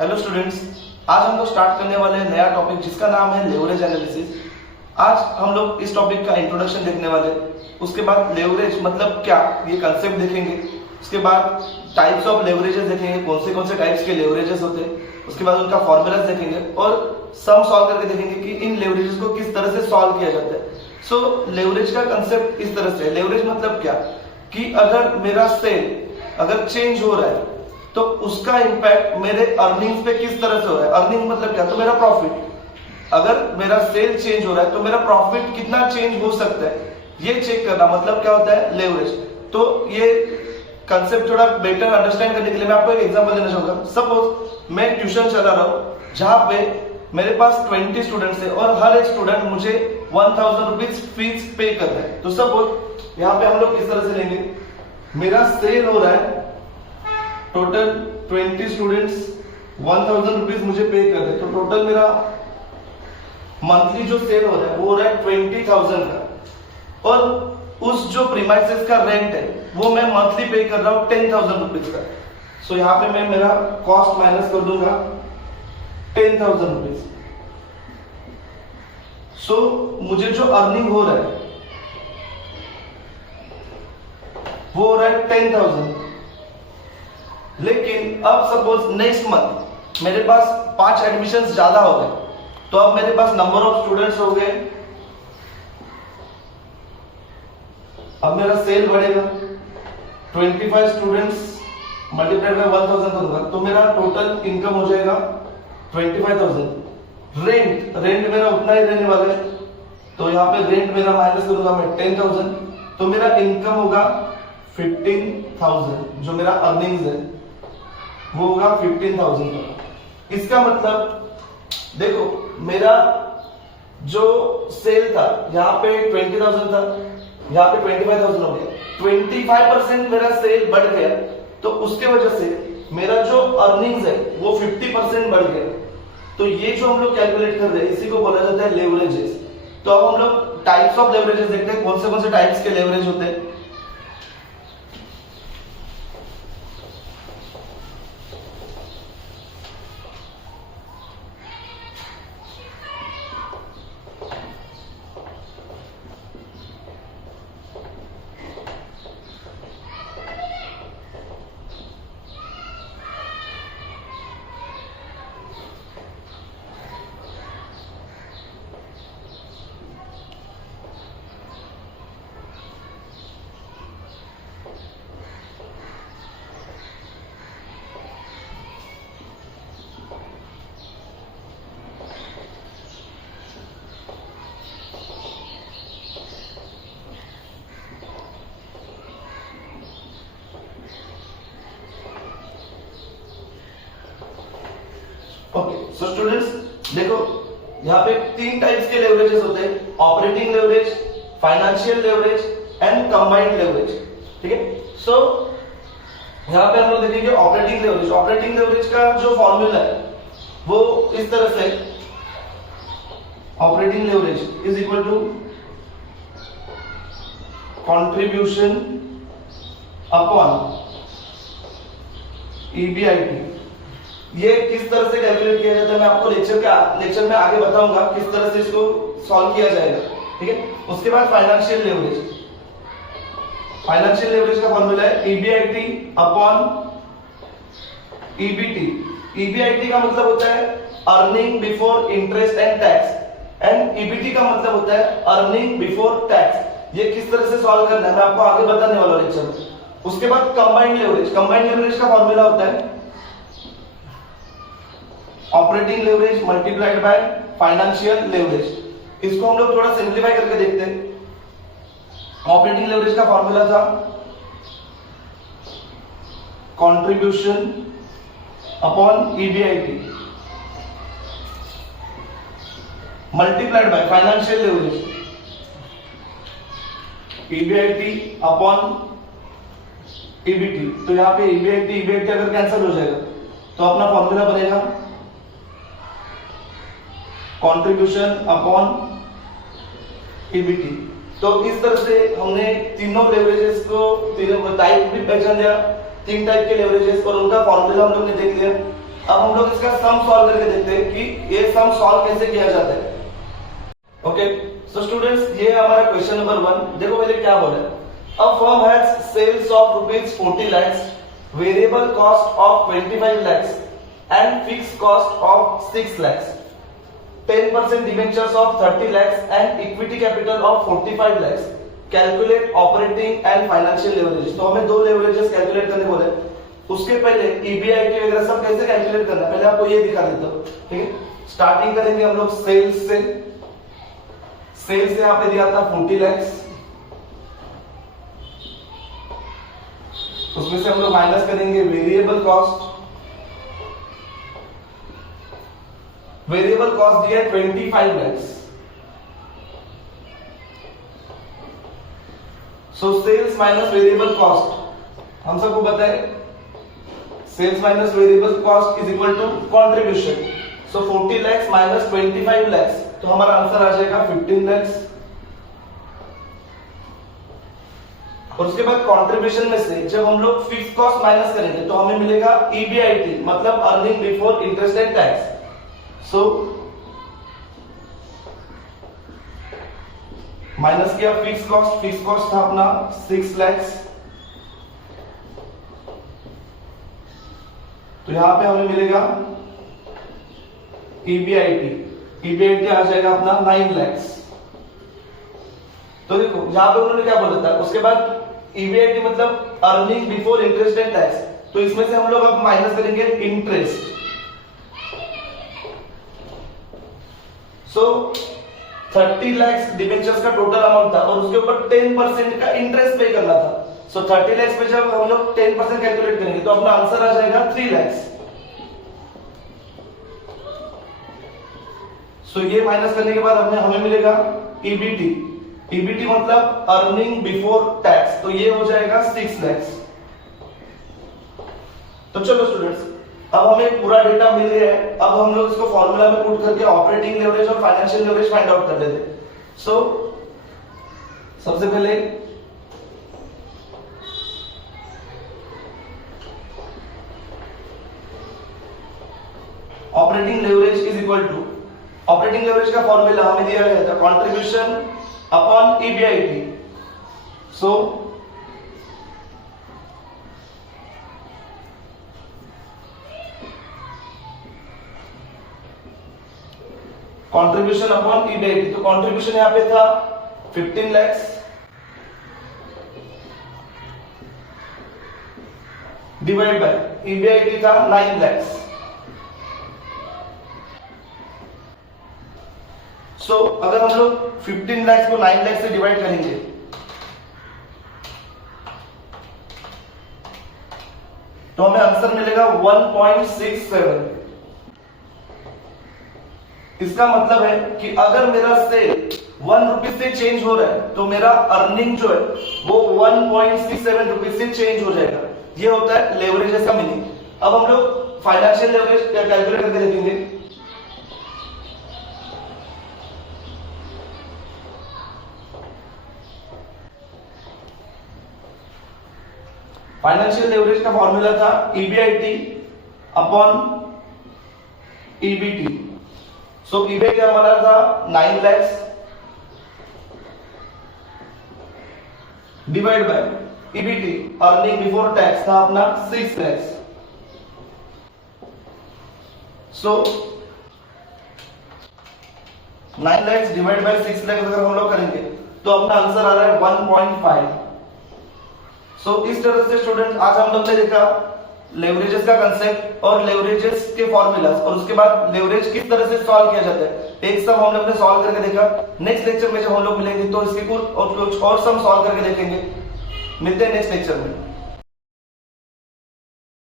Hello students, आज हम लोग स्टार्ट करने वाले हैं नया टॉपिक जिसका नाम है लेवरेज एनालिसिस। आज हम लोग इस टॉपिक का इंट्रोडक्शन देखने वाले हैं। उसके बाद लेवरेज मतलब क्या, ये कंसेप्ट देखेंगे। उसके बाद टाइप्स ऑफ लेवरेजेस देखेंगे, कौन से टाइप्स के लेवरेजेस होते हैं। उसके बाद उनका फॉर्मूलाज देखेंगे और सम सॉल्व करके देखेंगे कि इन लेवरेजेस को किस तरह से सॉल्व किया जाता है। सो लेवरेज का कंसेप्ट इस तरह से है। लेवरेज मतलब क्या कि अगर मेरा सेल अगर चेंज हो रहा है तो उसका इंपैक्ट मेरे अर्निंग्स पे किस तरह से हो रहा है। अर्निंग मतलब क्या, तो मेरा प्रॉफिट। अगर मेरा सेल चेंज हो रहा है तो मेरा प्रॉफिट कितना चेंज हो सकता है, ये चेक करना मतलब क्या होता है लेवरेज। तो ये कंसेप्ट थोड़ा बेटर अंडरस्टैंड करने के लिए मैं आपको एक एग्जांपल देना चाहूंगा। सपोज मैं ट्यूशन चला रहा हूं जहां पे मेरे पास 20 स्टूडेंट्स है और हर एक स्टूडेंट मुझे 1000 रुपीज फीस पे कर रहा है। तो सपोज यहाँ पे हम लोग इस तरह से लेंगे, मेरा सेल हो रहा है, टोटल 20 स्टूडेंट्स 1000 रुपीज मुझे पे कर रहे हैं, तो टोटल मेरा मंथली जो सेल हो रहा है वो हो रहा है 20,000 का। और उस जो प्रीमाइसेस का रेंट है वो मैं मंथली पे कर रहा हूं 10,000 रुपीज का। सो यहाँ पे मैं मेरा कॉस्ट माइनस कर दूंगा 10,000 रुपीज। सो मुझे जो अर्निंग हो रहा है वो हो रहा है 10,000। लेकिन अब सपोज नेक्स्ट मंथ मेरे पास 5 एडमिशंस ज्यादा हो गए, तो अब मेरे पास नंबर ऑफ स्टूडेंट्स हो गए, अब मेरा सेल बढ़ेगा। 25 स्टूडेंट्स मल्टीप्लाइड बाय 1000 करूंगा तो मेरा टोटल इनकम हो जाएगा 25,000। रेंट मेरा उतना ही रहने वाला है, तो यहाँ पे रेंट मेरा माइनस करूंगा मैं 10,000, तो मेरा इनकम होगा 15,000। जो मेरा अर्निंग्स है वो होगा 15,000 का। इसका मतलब देखो, मेरा जो सेल था यहाँ पे 20,000 था, यहाँ पे 25,000 हो गया, 25% मेरा सेल बढ़ गया, तो उसके वजह से मेरा जो अर्निंग्स है वो 50% बढ़ गया। तो ये जो हम लोग कैलकुलेट कर रहे हैं इसी को बोला जाता है लेवरेजेस। तो अब हम लोग टाइप्स ऑफ लेवरेजेस देखते हैं, कौन से टाइप्स के लेवरेज होते हैं। ओके, सो स्टूडेंट्स देखो, यहाँ पे 3 टाइप्स के लेवरेजेस होते हैं, operating leverage, financial leverage and combined leverage. ठीक है, सो यहाँ पे हम लोग देखेंगे ऑपरेटिंग लेवरेज। ऑपरेटिंग लेवरेज का जो फॉर्मूला है वो इस तरह से, operating leverage is equal to contribution upon EBIT। ये किस तरह से कैलकुलेट किया जाता है मैं आपको लेक्चर में आगे बताऊंगा किस तरह से इसको सॉल्व किया जाएगा। ठीक है, उसके बाद फाइनेंशियल लेवरेज। फाइनेंशियल लेवरेज का फॉर्मूला है EBIT अपॉन EBT। EBIT का मतलब होता है earning before interest and tax, and EBT का मतलब होता है अर्निंग बिफोर टैक्स। ये किस तरह से सॉल्व करना है मैं आपको आगे बताने वाला हूं लेक्चर में। उसके बाद कंबाइंड लेवरेज। कंबाइंड लेवरेज का फॉर्मूला होता है operating leverage multiplied by financial leverage. इसको हम लोग थोड़ा सिंप्लीफाई करके देखते हैं। ऑपरेटिंग लेवरेज का फॉर्मूला था contribution upon EBIT multiplied by financial leverage EBIT upon EBT। तो यहाँ पे EBIT अगर कैंसिल हो जाएगा तो अपना फॉर्मूला बनेगा कंट्रीब्यूशन अपॉन EBT। तो इस तरह से हमने तीनों लेवरेजेस को, तीनों टाइप भी पहचान लिया, 3 टाइप के लेवरेजेस और उनका फॉर्मूला हम लोग ने देख लिया। अब हम लोग इसका सम सॉल्व करके देखते हैं कि ये सम सॉल्व कैसे किया जाता है। ओके, सो स्टूडेंट्स, ये हमारा क्वेश्चन नंबर 1। देखो पहले क्या बोला है। A firm has sales of rupees 40 lakhs, variable cost of 25 lakhs and fixed cost of 6 lakhs, 10% debentures of 30 lakhs and equity capital of 45 lakhs. Calculate operating and financial leverages. तो हमें दो leverages calculate करने बोले। उसके पहले EBIT वगैरह सब कैसे कैलकुलेट करना है पहले आपको ये दिखा देता हूँ। ठीक है, स्टार्टिंग करेंगे हम लोग सेल्स से। सेल्स यहाँ पे दिया था 40 lakhs, उसमें से हम लोग माइनस करेंगे वेरिएबल कॉस्ट। वेरिएबल कॉस्ट दिया है 25 lakhs। So sales minus variable cost, हम सबको पता है sales minus variable cost is equal to contribution. So 40 lakhs minus 25 lakhs, तो हमारा आंसर आ जाएगा 15 lakhs। और उसके बाद कंट्रीब्यूशन में से जब हम लोग फिक्स कॉस्ट माइनस करेंगे तो हमें मिलेगा EBIT, मतलब earning before interest and tax. So minus किया फिक्स कॉस्ट था अपना 6 lakhs, तो यहां पे हमें मिलेगा EBIT आ जाएगा अपना 9 lakhs। तो देखो यहां पे उन्होंने क्या बोला था, उसके बाद EBIT मतलब earning before interest and tax, तो इसमें से हम लोग अब माइनस करेंगे इंटरेस्ट। सो 30 lakhs डिबेंचर्स का टोटल अमाउंट था और उसके ऊपर 10% का इंटरेस्ट पे करना था। सो 30 lakhs पे जब हम लोग 10% कैलकुलेट करेंगे तो अपना आंसर आ जाएगा 3 lakhs। सो ये माइनस करने के बाद हमें मिलेगा EBT मतलब अर्निंग बिफोर टैक्स, तो ये हो जाएगा 6 lakhs। तो चलो स्टूडेंट्स, अब हमें पूरा डेटा मिल गया है। अब हम लोग इसको फॉर्मूला में पुट करके ऑपरेटिंग लेवरेज और फाइनेंशियल लेवरेज फाइंड आउट कर लेते हैं। सो सबसे पहले operating leverage is equal to, operating leverage का फॉर्मूला हमें दिया गया था contribution upon EBIT। So contribution upon EBIT, तो कंट्रीब्यूशन यहां पे था 15 lakhs डिवाइड बाय EBIT था 9 lakhs। सो अगर हम लोग 15 lakhs को 9 lakhs से डिवाइड करेंगे तो हमें आंसर मिलेगा 1.67। इसका मतलब है कि अगर मेरा सेल 1 रुपीज से चेंज हो रहा है तो मेरा अर्निंग जो है वो 1.67 रुपीज से चेंज हो जाएगा। ये होता है लेवरेजेस का मीनिंग। अब हम लोग फाइनेंशियल लेवरेज कैलकुलेट करके देखेंगे। फाइनेंशियल लेवरेज का फॉर्मूला था EBIT अपॉन EBT। सो EBIT हमारा था 9 lakhs divide by EBT earning before tax था अपना 6 lakhs। So 9 lakhs divide by 6 lakhs अगर हम लोग करेंगे तो अपना आंसर आ रहा है 1.5। सो इस तरह से स्टूडेंट आज हम लोग ने देखा लेवरेजेस का कंसेप्ट और लेवरेजेस के फॉर्मूलास और उसके बाद लेवरेज किस तरह से सॉल्व किया जाता है। एक सम हम लोग ने सॉल्व करके देखा। नेक्स्ट लेक्चर में जब हम लोग मिलेंगे तो इसके कुछ और सम सॉल्व करके देखेंगे। मिलते हैं नेक्स्ट लेक्चर में।